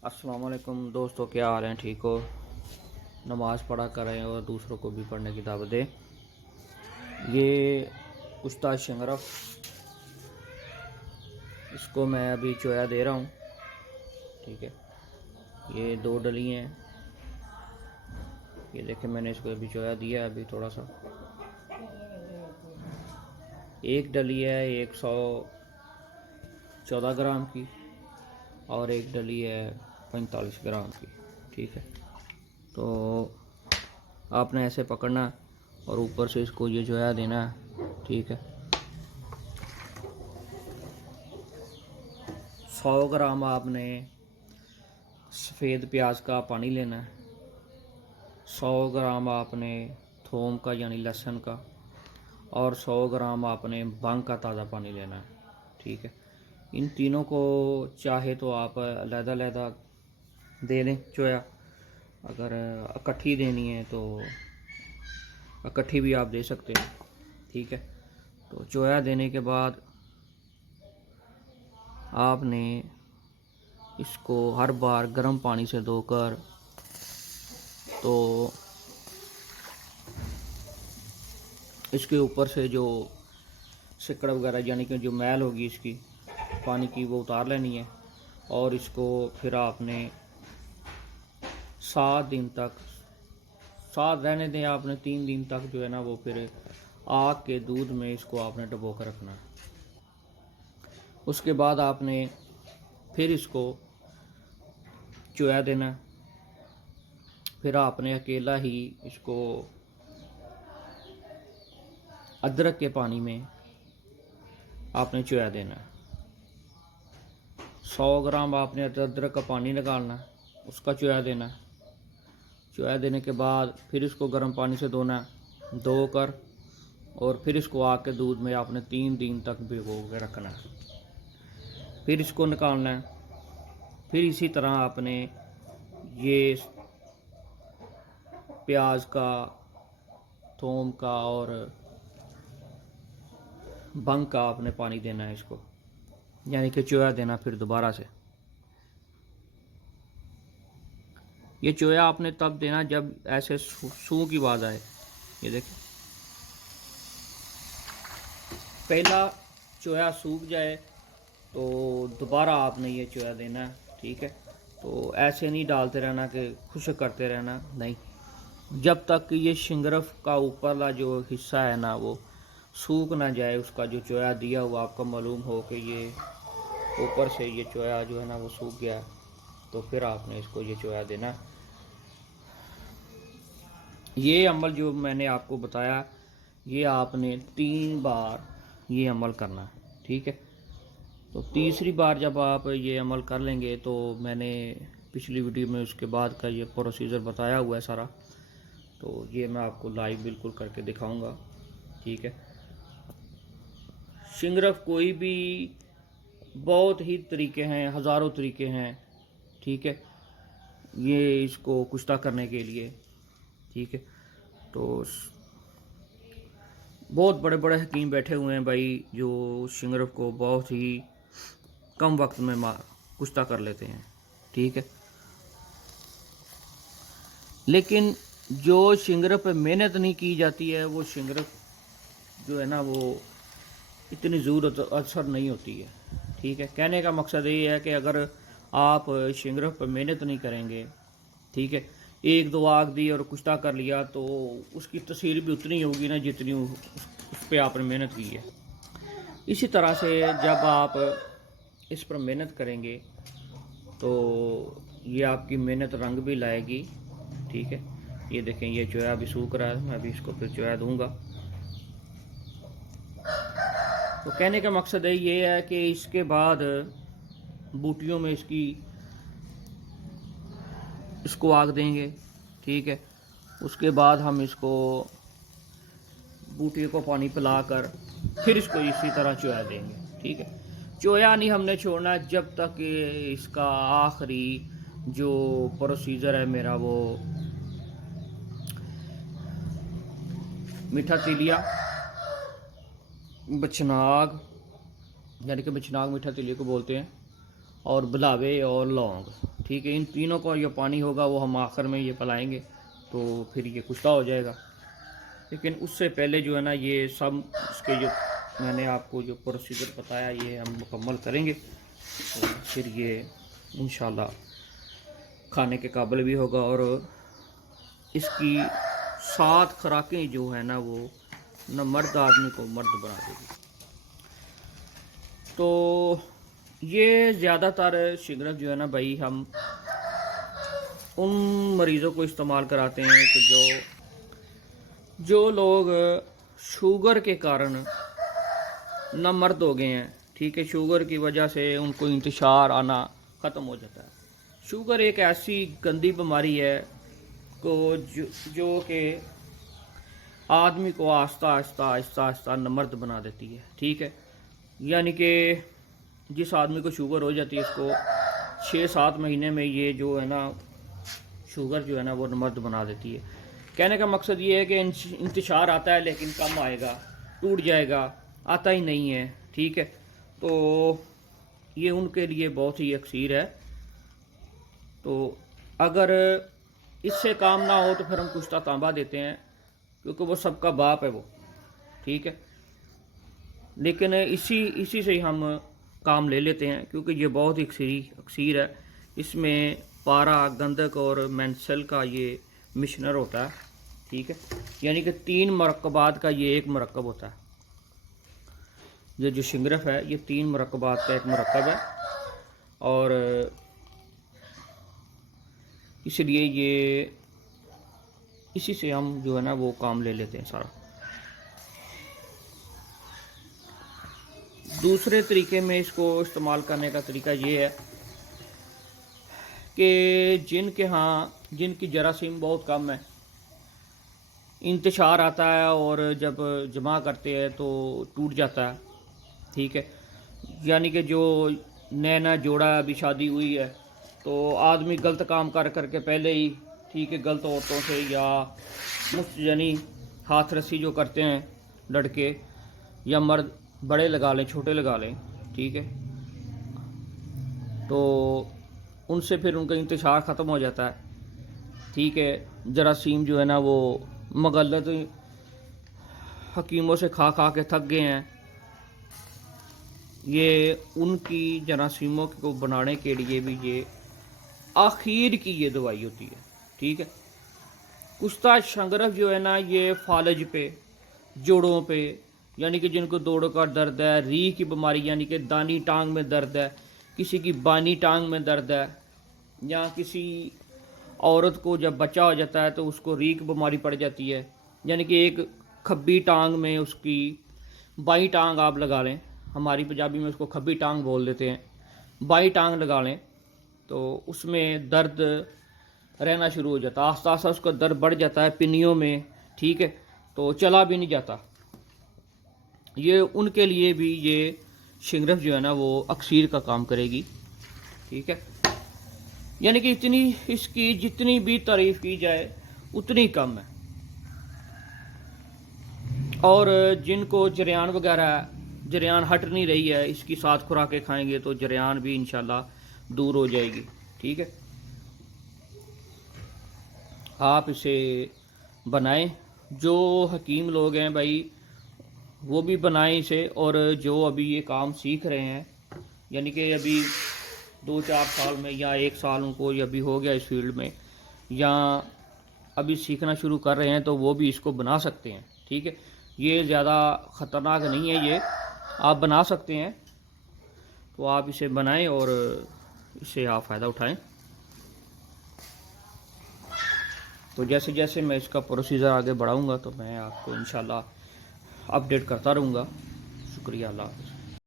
अस्सलाम वालेकुम दोस्तों, क्या हाल हैं? ठीक हो? नमाज़ पढ़ा करें और दूसरों को भी पढ़ने की दावत दें। ये उस्ताद शंगरफ, इसको मैं अभी चोया दे रहा हूँ। ठीक है, ये 2 डली हैं। ये देखें, मैंने इसको अभी चोया दिया है। अभी थोड़ा सा, एक डली है 114 ग्राम की और एक डली है 45 ग्राम की। ठीक है, तो आपने ऐसे पकड़ना और ऊपर से इसको ये चोया देना है। ठीक है, 100 ग्राम आपने सफ़ेद प्याज का पानी लेना है। 100 ग्राम आपने थोम का यानी लहसुन का, और 100 ग्राम आपने भांग का ताज़ा पानी लेना है। ठीक है, इन तीनों को चाहे तो आप अलग-अलग दे दें चोया, अगर इकट्ठी देनी है तो इकट्ठी भी आप दे सकते हैं। ठीक है, तो चोया देने के बाद आपने इसको हर बार गर्म पानी से धोकर, तो इसके ऊपर से जो सिकड़ वगैरह यानी कि जो मैल होगी इसकी पानी की, वो उतार लेनी है। और इसको फिर आपने 7 दिन तक, 7 रहने दें आपने, 3 दिन तक जो है ना वो फिर आग के दूध में इसको आपने डुबो कर रखना है। उसके बाद आपने फिर इसको चोया देना। फिर आपने अकेला ही इसको अदरक के पानी में आपने चोया देना है। 100 ग्राम आपने अदरक का पानी निकालना है, उसका चोया देना है। चोया देने के बाद फिर इसको गर्म पानी से धो कर, और फिर इसको आग के दूध में आपने 3 दिन तक भिगो के रखना है। फिर इसको निकालना है। फिर इसी तरह आपने ये प्याज का, थोम का और भंग का आपने पानी देना है इसको, यानी कि चोया देना फिर दोबारा से। ये चोया आपने तब देना जब ऐसे सूं की आवाज़ आए। ये देखिए, पहला चोया सूख जाए तो दोबारा आपने ये चोया देना है। ठीक है, तो ऐसे नहीं डालते रहना कि खुश्क करते रहना, नहीं। जब तक कि ये शिंगरफ का ऊपरला जो हिस्सा है ना वो सूख ना जाए, उसका जो चोया दिया हुआ आपको मालूम हो कि ये ऊपर से ये चोया जो है ना वो सूख गया, तो फिर आपने इसको ये चोया देना। ये अमल जो मैंने आपको बताया, ये आपने 3 बार ये अमल करना है। ठीक है, तो तीसरी बार जब आप ये अमल कर लेंगे, तो मैंने पिछली वीडियो में उसके बाद का ये प्रोसीजर बताया हुआ है सारा, तो ये मैं आपको लाइव बिल्कुल करके दिखाऊंगा। ठीक है, शिंगरफ कोई भी बहुत ही तरीके हैं, हज़ारों तरीके हैं। ठीक है, ये इसको कुश्ता करने के लिए। ठीक है, तो बहुत बड़े बड़े हकीम बैठे हुए हैं भाई, जो शिंगरफ को बहुत ही कम वक्त में कुश्ता कर लेते हैं। ठीक है, लेकिन जो शिंगरफ पे मेहनत नहीं की जाती है, वो शिंगरफ जो है ना वो इतनी ज़रूरत असर नहीं होती है। ठीक है, कहने का मकसद ये है कि अगर आप शिंगरफ पर मेहनत नहीं करेंगे, ठीक है, 1-2 आग दी और कुश्ता कर लिया, तो उसकी तसीर भी उतनी होगी ना जितनी उस पर आपने मेहनत की है। इसी तरह से जब आप इस पर मेहनत करेंगे तो ये आपकी मेहनत रंग भी लाएगी। ठीक है, ये देखें, ये चोया भी सूख रहा है, मैं अभी इसको फिर चोया दूंगा। तो कहने का मकसद है ये है कि इसके बाद बूटियों में इसको आग देंगे। ठीक है, उसके बाद हम इसको बूटियों को पानी पिलाकर फिर इसको इसी तरह चोया देंगे। ठीक है, चोया नहीं हमने छोड़ना जब तक इसका आखिरी जो प्रोसीजर है मेरा, वो मीठा तिलिया, बचनाग, यानी कि बचनाग मीठा तिलिया को बोलते हैं, और बुलावे और लौंग। ठीक है। इन तीनों का जो पानी होगा वो हम आखिर में ये पिलाएंगे तो फिर ये कुश्ता हो जाएगा। लेकिन उससे पहले जो है ना ये सब इसके जो मैंने आपको जो प्रोसीजर बताया ये हम मुकम्मल करेंगे तो फिर ये इंशाल्लाह खाने के काबिल भी होगा। और इसकी 7 खुराकें जो है ना वो न मर्द आदमी को मर्द बना देगी। तो ये ज़्यादातर शिंगरफ जो है ना भाई हम उन मरीज़ों को इस्तेमाल कराते हैं कि जो लोग शुगर के कारण न मर्द हो गए हैं, ठीक है। शुगर की वजह से उनको इंतशार आना ख़त्म हो जाता है। शुगर एक ऐसी गंदी बीमारी है को जो कि आदमी को आहिस्ता आहिस्ता आहिस्ता आहिस्ता नमर्द बना देती है, ठीक है। यानी कि जिस आदमी को शुगर हो जाती है इसको 6-7 महीने में ये जो है ना शुगर जो है ना वो नमर्द बना देती है। कहने का मकसद ये है कि इंतशार आता है लेकिन कम आएगा, टूट जाएगा, आता ही नहीं है, ठीक है। तो ये उनके लिए बहुत ही अक्सीर है। तो अगर इससे काम ना हो तो फिर हम कुश्ता तांबा देते हैं क्योंकि वो सबका बाप है वो, ठीक है। लेकिन इसी से ही हम काम ले लेते हैं क्योंकि ये बहुत ही अक्सीर है। इसमें पारा, गंधक और मेंसल का ये मिश्रण होता है, ठीक है। यानी कि 3 मरकबात का ये एक मरकब होता है। ये जो शिंगरफ है ये 3 मरकबात का एक मरकब है और इसलिए ये इसी से हम जो है ना वो काम ले लेते हैं सारा। दूसरे तरीके में इसको इस्तेमाल करने का तरीका ये है कि जिनकी जरासीम बहुत कम है, इंतशार आता है और जब जमा करते हैं तो टूट जाता है, ठीक है। यानी कि जो नया जोड़ा अभी शादी हुई है तो आदमी गलत काम कर करके पहले ही, ठीक है, गलत औरतों से या यानी हाथ रस्सी जो करते हैं लड़के या मर्द, बड़े लगा लें छोटे लगा लें, ठीक है, तो उनसे फिर उनका इंतशार ख़त्म हो जाता है, ठीक है। जरासीम जो है ना वो मगलत हकीमों से खा खा के थक गए हैं। ये उनकी जरासीमों को बनाने के लिए भी ये आखिर की ये दवाई होती है, ठीक है। कुश्ता शिंगरफ जो है ना ये फालज पे, जोड़ों पे, यानी कि जिनको जोड़ों का दर्द है, री की बीमारी यानी कि दानी टांग में दर्द है, किसी की बानी टांग में दर्द है, या किसी औरत को जब बच्चा हो जाता है तो उसको री की बीमारी पड़ जाती है, यानी कि एक खब्बी टांग में उसकी बाई टांग आप लगा लें, हमारी पंजाबी में उसको खब्बी टांग बोल देते हैं, बाई टांग लगा लें तो उसमें दर्द रहना शुरू हो जाता है। आस्ता आस्ता उसका दर्द बढ़ जाता है पिन्नियों में, ठीक है, तो चला भी नहीं जाता। ये उनके लिए भी ये शिंगरफ जो है ना वो अक्सीर का काम करेगी, ठीक है। यानी कि इतनी इसकी जितनी भी तारीफ़ की जाए उतनी कम है। और जिनको जरियान वगैरह, जरियान हट नहीं रही है, इसकी 7 खुराकें खाएंगे तो जरियान भी इंशाल्लाह दूर हो जाएगी, ठीक है। आप इसे बनाएं, जो हकीम लोग हैं भाई वो भी बनाएं इसे, और जो अभी ये काम सीख रहे हैं, यानी कि अभी 2-4 साल में या 1 साल उनको अभी हो गया इस फील्ड में, या अभी सीखना शुरू कर रहे हैं, तो वो भी इसको बना सकते हैं, ठीक है। ये ज़्यादा ख़तरनाक नहीं है, ये आप बना सकते हैं। तो आप इसे बनाएं और इससे आप फ़ायदा उठाएं। तो जैसे जैसे मैं इसका प्रोसीजर आगे बढ़ाऊंगा तो मैं आपको इंशाल्लाह अपडेट करता रहूँगा। शुक्रिया, अल्लाह हाफ़िज़।